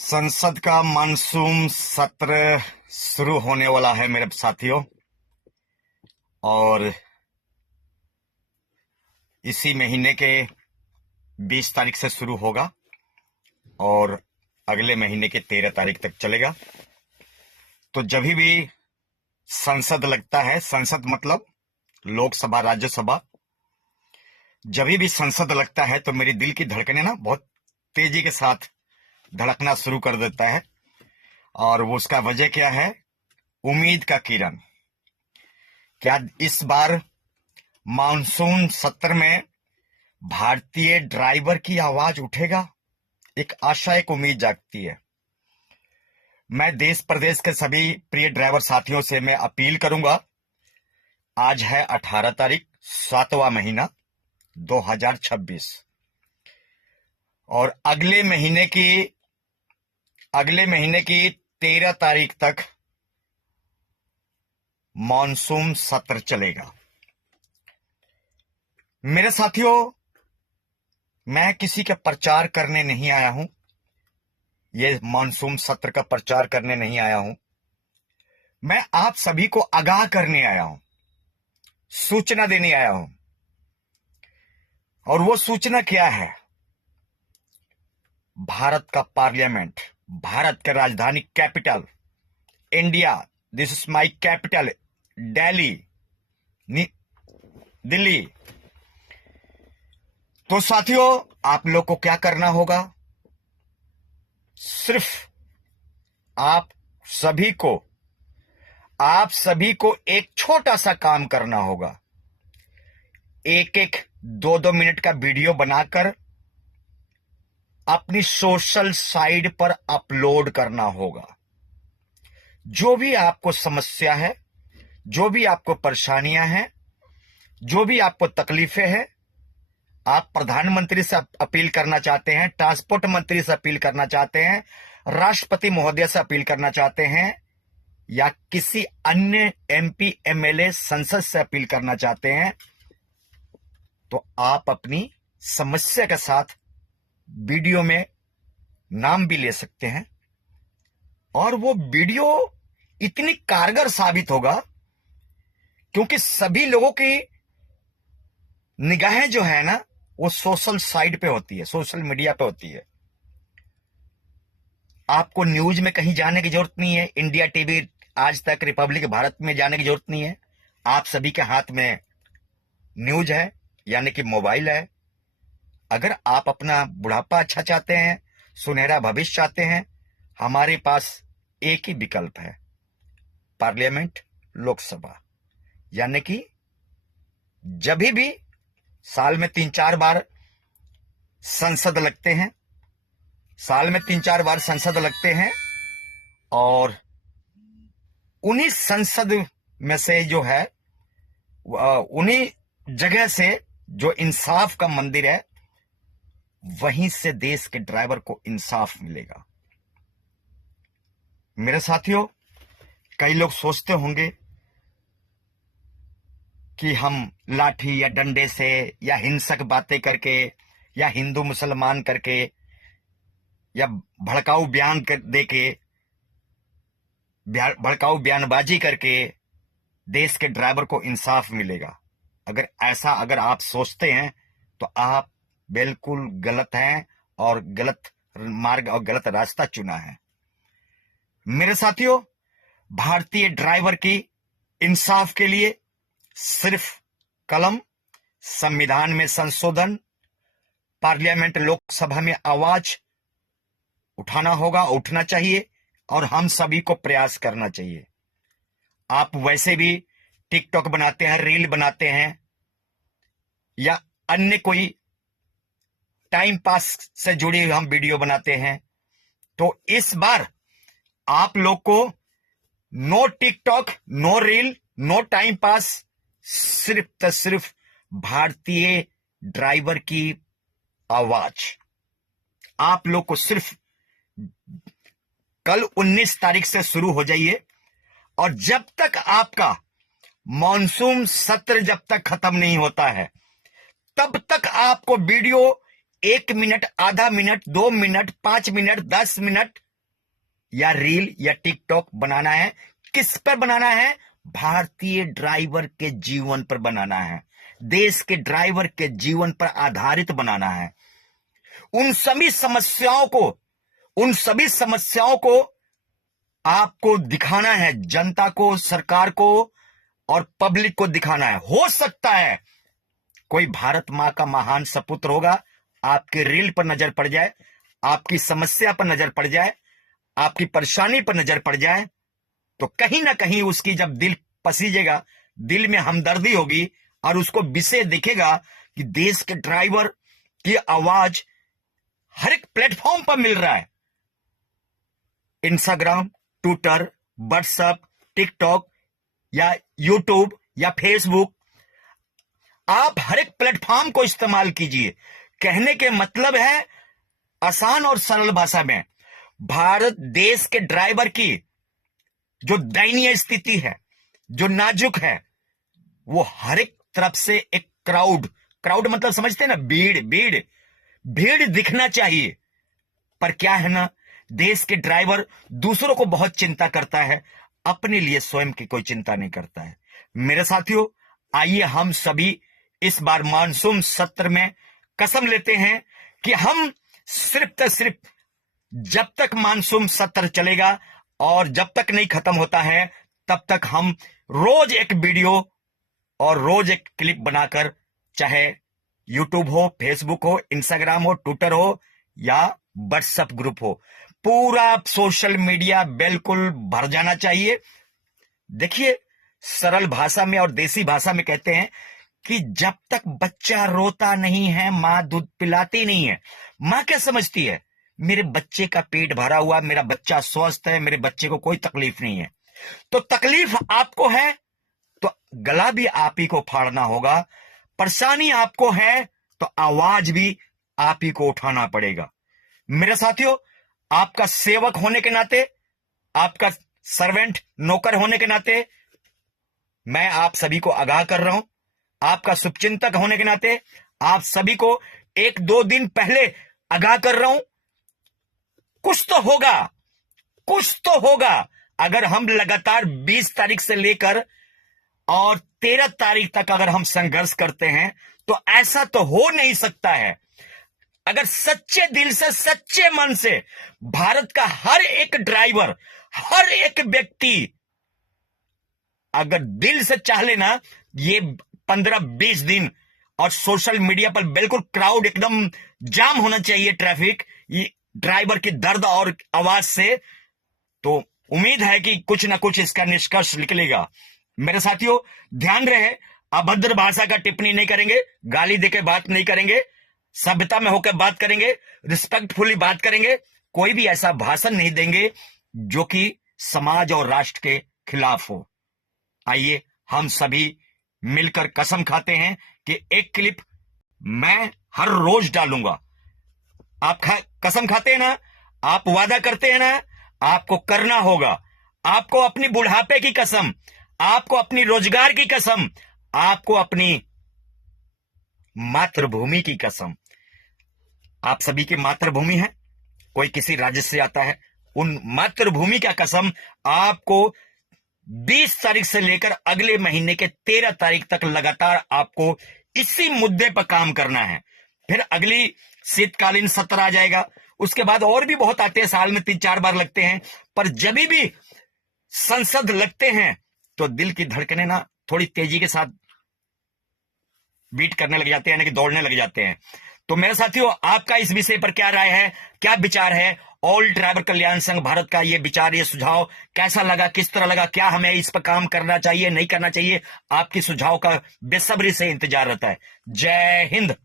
संसद का मानसून सत्र शुरू होने वाला है मेरे साथियों, और इसी महीने के 20 तारीख से शुरू होगा और अगले महीने के 13 तारीख तक चलेगा। तो जब भी संसद लगता है, संसद मतलब लोकसभा राज्यसभा, जब भी संसद लगता है तो मेरी दिल की धड़कनें ना बहुत तेजी के साथ धड़कना शुरू कर देता है। और वो उसका वजह क्या है? उम्मीद का किरण। क्या इस बार मानसून सत्र में भारतीय ड्राइवर की आवाज उठेगा? एक आशा, एक उम्मीद जागती है। मैं देश प्रदेश के सभी प्रिय ड्राइवर साथियों से मैं अपील करूंगा। आज है 18 तारीख, 7वां महीना 2026, और अगले महीने की 13 तारीख तक मॉनसून सत्र चलेगा। मेरे साथियों, मैं किसी का प्रचार करने नहीं आया हूं, ये मॉनसून सत्र का प्रचार करने नहीं आया हूं। मैं आप सभी को आगाह करने आया हूं, सूचना देने आया हूं। और वो सूचना क्या है? भारत का पार्लियामेंट, भारत का राजधानी capital India, this is my capital Delhi. तो साथियों, आप लोग को क्या करना होगा? सिर्फ आप सभी को एक छोटा सा काम करना होगा। एक 2-2 मिनट का वीडियो बनाकर अपनी सोशल साइट पर अपलोड करना होगा। जो भी आपको समस्या है, जो भी आपको परेशानियां हैं, जो भी आपको तकलीफें हैं, आप प्रधानमंत्री से अपील करना चाहते हैं, ट्रांसपोर्ट मंत्री से अपील करना चाहते हैं, राष्ट्रपति महोदय से अपील करना चाहते हैं, या किसी अन्य एमपी एमएलए संसद से अपील करना चाहते हैं, तो आप अपनी समस्या के साथ वीडियो में नाम भी ले सकते हैं। और वो वीडियो इतनी कारगर साबित होगा क्योंकि सभी लोगों की निगाहें जो है ना, वो सोशल साइट पे होती है, सोशल मीडिया पे होती है। आपको न्यूज में कहीं जाने की जरूरत नहीं है, इंडिया टीवी, आज तक, रिपब्लिक भारत में जाने की जरूरत नहीं है। आप सभी के हाथ में न्यूज है, यानी कि मोबाइल है। अगर आप अपना बुढ़ापा अच्छा चाहते हैं, सुनहरा भविष्य चाहते हैं, हमारे पास एक ही विकल्प है, पार्लियामेंट, लोकसभा। यानी कि जब भी साल में 3-4 बार संसद लगते हैं, और उन्हीं संसद में से जो है, उन्हीं जगह से जो इंसाफ का मंदिर है, वहीं से देश के ड्राइवर को इंसाफ मिलेगा। मेरे साथियों, कई लोग सोचते होंगे कि हम लाठी या डंडे से या हिंसक बातें करके या हिंदू मुसलमान करके या भड़काऊ बयानबाजी करके देश के ड्राइवर को इंसाफ मिलेगा। अगर आप सोचते हैं तो आप बिल्कुल गलत हैं और गलत मार्ग और गलत रास्ता चुना है। मेरे साथियों, भारतीय ड्राइवर की इंसाफ के लिए सिर्फ कलम, संविधान में संशोधन, पार्लियामेंट, लोकसभा में आवाज उठाना होगा, उठना चाहिए, और हम सभी को प्रयास करना चाहिए। आप वैसे भी टिकटॉक बनाते हैं, रील बनाते हैं, या अन्य कोई टाइम पास से जुड़ी हम वीडियो बनाते हैं, तो इस बार आप लोग को no TikTok, no reel, no time pass, सिर्फ भारतीय ड्राइवर की आवाज। आप लोग को सिर्फ कल 19 तारीख से शुरू हो जाइए, और जब तक आपका मॉनसून सत्र जब तक खत्म नहीं होता है, तब तक आपको वीडियो 1 मिनट, आधा मिनट, 2 मिनट, 5 मिनट, 10 मिनट या रील या टिकटॉक बनाना है। किस पर बनाना है? भारतीय ड्राइवर के जीवन पर बनाना है, देश के ड्राइवर के जीवन पर आधारित बनाना है। उन सभी समस्याओं को आपको दिखाना है, जनता को, सरकार को और पब्लिक को दिखाना है। हो सकता है कोई भारत मां का महान सपुत्र होगा, आपके रील पर नजर पड़ जाए, आपकी समस्या पर नजर पड़ जाए, आपकी परेशानी पर नजर पड़ जाए, तो कहीं ना कहीं उसकी जब दिल पसीजेगा, दिल में हमदर्दी होगी और उसको विषय दिखेगा कि देश के ड्राइवर की आवाज हर एक प्लेटफॉर्म पर मिल रहा है। इंस्टाग्राम, ट्विटर, व्हाट्सएप, टिकटॉक या यूट्यूब या फेसबुक, आप हर एक प्लेटफॉर्म को इस्तेमाल कीजिए। कहने के मतलब है आसान और सरल भाषा में, भारत देश के ड्राइवर की जो दयनीय स्थिति है, जो नाजुक है, वो हर एक तरफ से एक क्राउड मतलब समझते हैं ना, भीड़ दिखना चाहिए। पर क्या है ना, देश के ड्राइवर दूसरों को बहुत चिंता करता है, अपने लिए स्वयं की कोई चिंता नहीं करता है। मेरे साथियों, आइए हम सभी इस बार मानसून सत्र में कसम लेते हैं कि हम सिर्फ जब तक मानसून सत्र चलेगा और जब तक नहीं खत्म होता है, तब तक हम रोज एक वीडियो और रोज एक क्लिप बनाकर, चाहे यूट्यूब हो, फेसबुक हो, इंस्टाग्राम हो, ट्विटर हो या व्हाट्सएप ग्रुप हो, पूरा सोशल मीडिया बिल्कुल भर जाना चाहिए। देखिए, सरल भाषा में और देसी भाषा में कहते हैं कि जब तक बच्चा रोता नहीं है, मां दूध पिलाती नहीं है। मां क्या समझती है? मेरे बच्चे का पेट भरा हुआ, मेरा बच्चा स्वस्थ है, मेरे बच्चे को कोई तकलीफ नहीं है। तो तकलीफ आपको है तो गला भी आप ही को फाड़ना होगा, परेशानी आपको है तो आवाज भी आप ही को उठाना पड़ेगा। मेरे साथियों, आपका सेवक होने के नाते, आपका सर्वेंट, नौकर होने के नाते मैं आप सभी को आगाह कर रहा हूं। आपका शुभचिंतक होने के नाते आप सभी को 1-2 दिन पहले आगाह कर रहा हूं। कुछ तो होगा अगर हम लगातार 20 तारीख से लेकर और 13 तारीख तक अगर हम संघर्ष करते हैं, तो ऐसा तो हो नहीं सकता है। अगर सच्चे दिल से, सच्चे मन से भारत का हर एक ड्राइवर, हर एक व्यक्ति अगर दिल से चाह लेना, ये 15-20 दिन और सोशल मीडिया पर बिल्कुल क्राउड एकदम जाम होना चाहिए, ट्रैफिक, ये ड्राइवर की दर्द और आवाज से, तो उम्मीद है कि कुछ ना कुछ इसका निष्कर्ष निकलेगा। मेरे साथियों, ध्यान रहे, अभद्र भाषा का टिप्पणी नहीं करेंगे, गाली देके बात नहीं करेंगे, सभ्यता में होकर बात करेंगे, रिस्पेक्टफुली बात करेंगे, कोई भी ऐसा भाषण नहीं देंगे जो कि समाज और राष्ट्र के खिलाफ हो। आइए हम सभी मिलकर कसम खाते हैं कि एक क्लिप मैं हर रोज डालूंगा। आप कसम खाते हैं ना, आप वादा करते हैं ना, आपको करना होगा। आपको अपनी बुढ़ापे की कसम, आपको अपनी रोजगार की कसम, आपको अपनी मातृभूमि की कसम। आप सभी की मातृभूमि है, कोई किसी राज्य से आता है, उन मातृभूमि का कसम आपको 20 तारीख से लेकर अगले महीने के 13 तारीख तक लगातार आपको इसी मुद्दे पर काम करना है। फिर अगली शीतकालीन सत्र आ जाएगा, उसके बाद और भी बहुत आते हैं, साल में 3-4 बार लगते हैं, पर जब भी संसद लगते हैं तो दिल की धड़कनें ना थोड़ी तेजी के साथ बीट करने लग जाते हैं, यानी कि दौड़ने लग जाते हैं। तो मेरे साथियों, आपका इस विषय पर क्या राय है, क्या विचार है? ऑल ड्राइवर कल्याण संघ भारत का ये विचार, ये सुझाव कैसा लगा, किस तरह लगा? क्या हमें इस पर काम करना चाहिए, नहीं करना चाहिए? आपकी सुझाव का बेसब्री से इंतजार रहता है। जय हिंद।